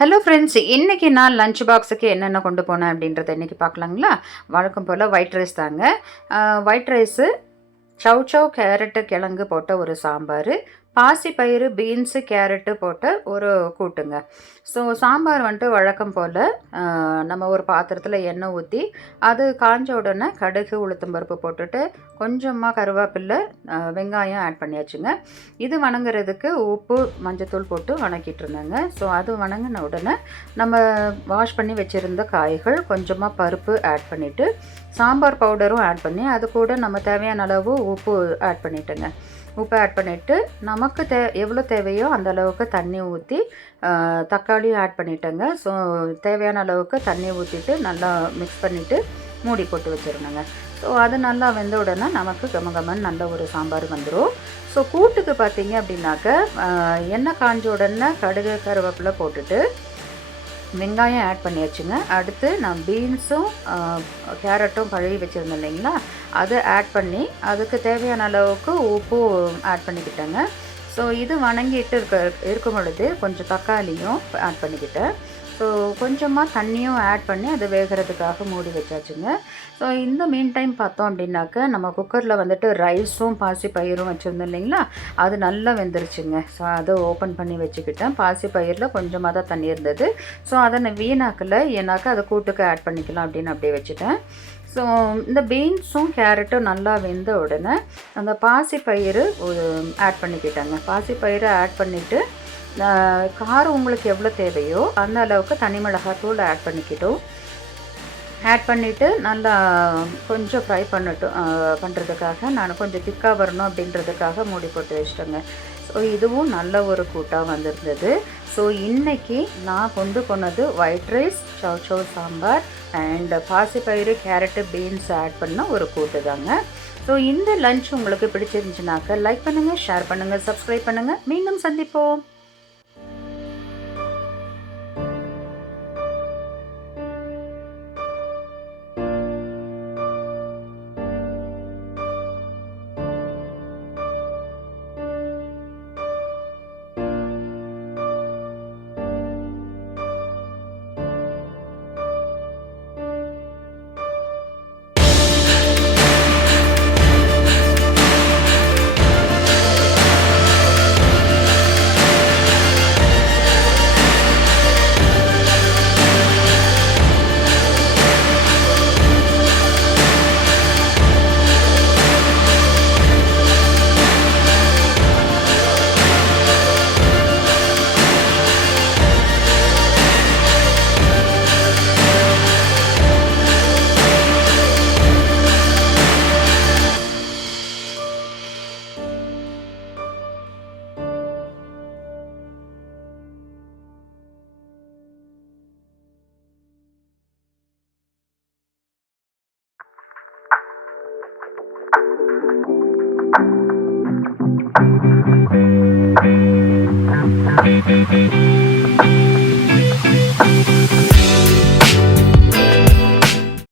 Hello friends, இன்றைக்கி நான் lunch பாக்ஸுக்கு என்னென்ன கொண்டு போனேன் அப்படின்றத இன்றைக்கி பார்க்கலாங்களா? வழக்கம் போல் ஒயிட் ரைஸ் தாங்க. ஒயிட் ரைஸு, சவ் கேரட்டு கிழங்கு போட்ட ஒரு சாம்பார், பாசிப்பயிறு பீன்ஸு கேரட்டு போட்ட ஒரு கூட்டுங்க. ஸோ சாம்பார் வந்துட்டு வழக்கம் போல் நம்ம ஒரு பாத்திரத்தில் எண்ணெய் ஊற்றி அது காஞ்ச உடனே கடுகு உளுத்தம்பருப்பு போட்டுட்டு கொஞ்சமாக கருவேப்பில்லை வெங்காயம் ஆட் பண்ணியாச்சுங்க. இது வணங்குறதுக்கு உப்பு மஞ்சத்தூள் போட்டு வணக்கிட்டு இருந்தேங்க. ஸோ அது வணங்கின உடனே நம்ம வாஷ் பண்ணி வச்சுருந்த காய்கள் கொஞ்சமாக பருப்பு ஆட் பண்ணிவிட்டு சாம்பார் பவுடரும் ஆட் பண்ணி அது கூட நம்ம தேவையான அளவு உப்பு ஆட் பண்ணிட்டேங்க. உப்பு ஆட் பண்ணிவிட்டு நமக்கு எவ்வளோ தேவையோ அந்த அளவுக்கு தண்ணி ஊற்றி தக்காளியும் ஆட் பண்ணிட்டேங்க. ஸோ தேவையான அளவுக்கு தண்ணி ஊற்றிட்டு நல்லா மிக்ஸ் பண்ணிவிட்டு மூடி போட்டு வச்சுருந்தேங்க. ஸோ அது நல்லா வெந்த உடனே நமக்கு கமகமன்னு நல்ல ஒரு சாம்பார் வந்துடும். ஸோ கூட்டுக்கு பார்த்தீங்க அப்படின்னாக்க எண்ணெய் காஞ்ச உடனே கடுகு கருவேப்பிலை போட்டுட்டு வெங்காயம் ஆட் பண்ணியாச்சுங்க. அடுத்து நான் பீன்ஸும் கேரட்டும் கழுவி வச்சுருந்தேன் இல்லைங்களா, அதை ஆட் பண்ணி அதுக்கு தேவையான அளவுக்கு உப்பு ஆட் பண்ணிக்கிட்டேங்க. ஸோ இது வணங்கிட்டு இருக்கும் பொழுது கொஞ்சம் தக்காளியும் ஆட் பண்ணிக்கிட்டேன். ஸோ கொஞ்சமாக தண்ணியும் ஆட் பண்ணி அது வேகிறதுக்காக மூடி வச்சாச்சுங்க. ஸோ இந்த மீன் டைம் பார்த்தோம் அப்படின்னாக்க நம்ம குக்கரில் வந்துட்டு ரைஸும் பாசிப்பயிரும் வச்சுருந்தோம் இல்லைங்களா, அது நல்லா வெந்துருச்சுங்க. ஸோ அதை ஓப்பன் பண்ணி வச்சுக்கிட்டேன். பாசிப்பயிரில் கொஞ்சமாக தான் தண்ணி இருந்தது. ஸோ அதை நான் வீணாக்கலை, ஏன்னாக்கா அதை கூட்டுக்கு ஆட் பண்ணிக்கலாம் அப்படின்னு அப்படியே வச்சுட்டேன். ஸோ இந்த பீன்ஸும் கேரட்டும் நல்லா வெந்த உடனே அந்த பாசிப்பயிறு ஆட் பண்ணிக்கிட்டேங்க. பாசிப்பயிறு ஆட் பண்ணிவிட்டு காரம் உங்களுக்கு எவ்வளோ தேவையோ அந்த அளவுக்கு தனி மிளகாத்தூள் ஆட் பண்ணிக்கிட்டோம். ஆட் பண்ணிவிட்டு நல்லா கொஞ்சம் ஃப்ரை பண்ணுறதுக்காக நான் கொஞ்சம் திக்காக வரணும் அப்படின்றதுக்காக மூடி போட்டு வச்சிட்டேங்க. ஸோ இதுவும் நல்ல ஒரு கூட்டாக வந்திருந்தது. ஸோ இன்றைக்கி நான் கொண்டு போனது white rice, Chou sambar and பாசிப்பயிறு கேரட்டு பீன்ஸ் ஆட் பண்ண ஒரு கூட்டு தாங்க. ஸோ இந்த லஞ்ச் உங்களுக்கு பிடிச்சிருந்துச்சுனாக்க லைக் பண்ணுங்கள், ஷேர் பண்ணுங்கள், சப்ஸ்கிரைப் பண்ணுங்கள். மீண்டும் சந்திப்போம். Thank you.